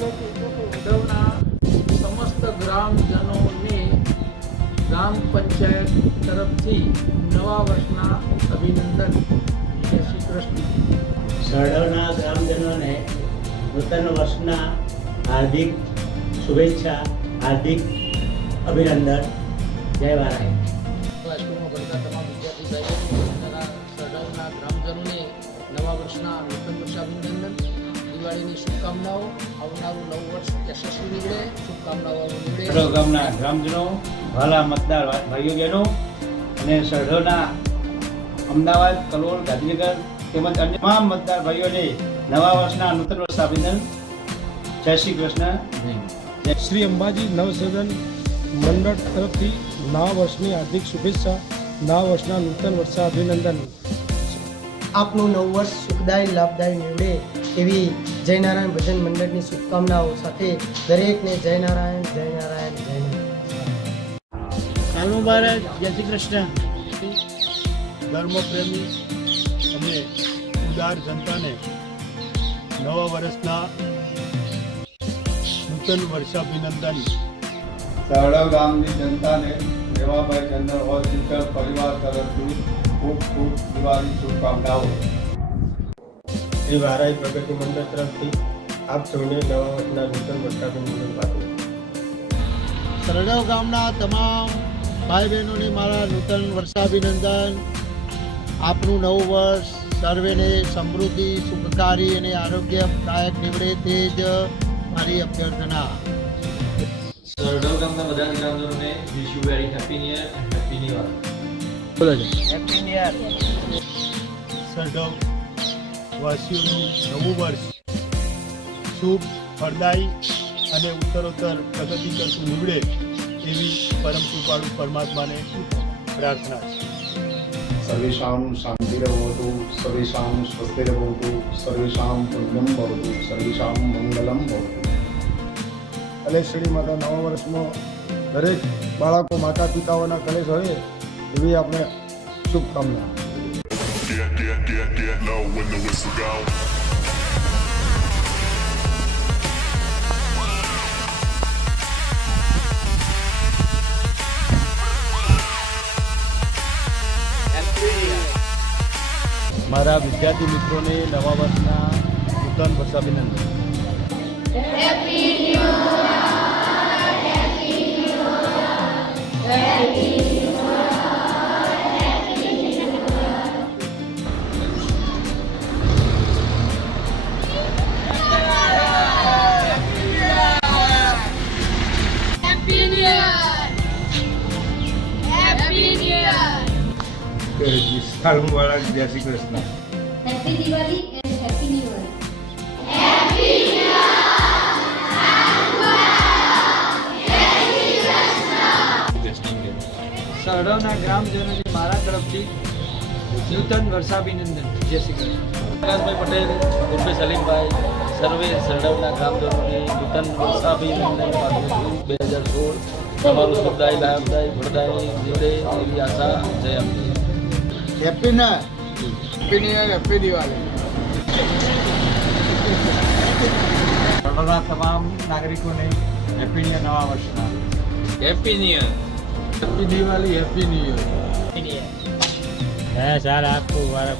વડોદરાના સમસ્ત ગ્રામજનોને ગ્રામ પંચાયત તરફથી નવા વર્ષના અભિનંદન. જય શ્રી કૃષ્ણ. સરડવના ગ્રામજનોને નૂતન વર્ષના હાર્દિક શુભેચ્છા, હાર્દિક અભિનંદન. જય વારાય. હાઈસ્કૂલમાં ભણતા તમામ વિદ્યાર્થી ભાઈઓ તથા સરડવના ગ્રામજનોને નવા વર્ષના નૂતન વર્ષ અભિનંદન. દિવાળીની શુભકામનાઓ. આવનારું નવું વર્ષ યશસ્વી નીવડે. શુભકામનાઓ નીવડે. સરડવ ગામના ગ્રામજનો, વાલા મતદાર ભાઈઓ બહેનો અને સરડવના અમદાવાદ, કલોલ, ગાંધીનગર તેમજ અન્ય તમામ મતદાર ભાઈઓને નવા વર્ષના નૂતન વર્ષ અભિનંદન. જય શ્રી કૃષ્ણ. શ્રી અંબાજી નવસદન મંડળ તરફથી નવા વર્ષની હાર્દિક શુભેચ્છા, નવા વર્ષના નૂતન વર્ષ અભિનંદન. આપનું નવું વર્ષ સુખદાયી લાભદાયી નીવડે એવી જયનારાયણ ભજન મંડળની શુભકામનાઓ સાથે દરેકને જય નારાયણ, જય નારાયણ, જય નારાયણ. સાલ મુબારક. જય શ્રી કૃષ્ણ. ધર્મપ્રેમી અને ઉદાર જનતાને નવા વર્ષના નૂતન વર્ષાભિનંદન. સરડવ ગામની જનતાને રેવાભાઈ જનરલ હોસ્પિટલ પરિવાર તરફથી ખૂબ ખૂબ દિવાળી શુભકામનાઓ. શ્રી વારાઈ પ્રગતિ મંડળ તરફથી આપ સૌને નવા વર્ષના નૂતન વર્ષાભિનંદન પાઠવું. સરડવ ગામના તમામ ભાઈ બહેનોને મારા નૂતન વર્ષાભિનંદન. આપનું નવું વર્ષ સર્વેને સમૃદ્ધિ, સુખકારી અને આરોગ્યદાયક નીવડે તે જ મારી અભ્યર્થના. સરડવ ગામના બધા ગ્રામજનોને wish you very happy new year and happy new year. Happy new year. Sardav વાસીઓનું નવું વર્ષ શુભ, ફળદાયી અને ઉત્તરોત્તર પ્રગતિ કરતું નીવડે એવી પરમ કૃપાળુ પરમાત્માને પ્રાર્થના છે. સર્વેષાં શાંતિર્ભવતુ, સર્વેષાં સ્વસ્તિર્ભવતુ, સર્વેષાં પુણ્યં ભવતુ, સર્વેષાં મંગલં ભવતુ. અને શ્રી માતા નવા વર્ષમાં દરેક બાળકો માતા પિતાઓના કલેશ હોય એવી આપણે શુભકામના. Get low when the whistle go. મારા વિદ્યાર્થી મિત્રોને નવા વર્ષના નૂતન વર્ષ અભિનંદન. સાલ મુબારક. જય Shri Krishna. Happy Diwali and Happy New Year. સરડવના ગ્રામજનોને મારા તરફથી નૂતન વર્ષાભિનંદન. જય શ્રી કૃષ્ણ. પ્રકાશભાઈ પટેલ ઉર્ફે સલીમભાઈ સર્વે સરડવના ગ્રામજનોને નૂતન વર્ષાભિનંદન પાઠવું છું. 2016 તમારું સુખદાયી, લાભદાયી, ફળદાયી નીવડે એવી આશા. જય Ambe. Happy new year, happy Diwali. સરડવના તમામ નાગરિકોને હેપી ન્યુ યર, નવા વર્ષના. Happy new year. Happy Diwali, happy new year. હા, સારા આપકો વારા.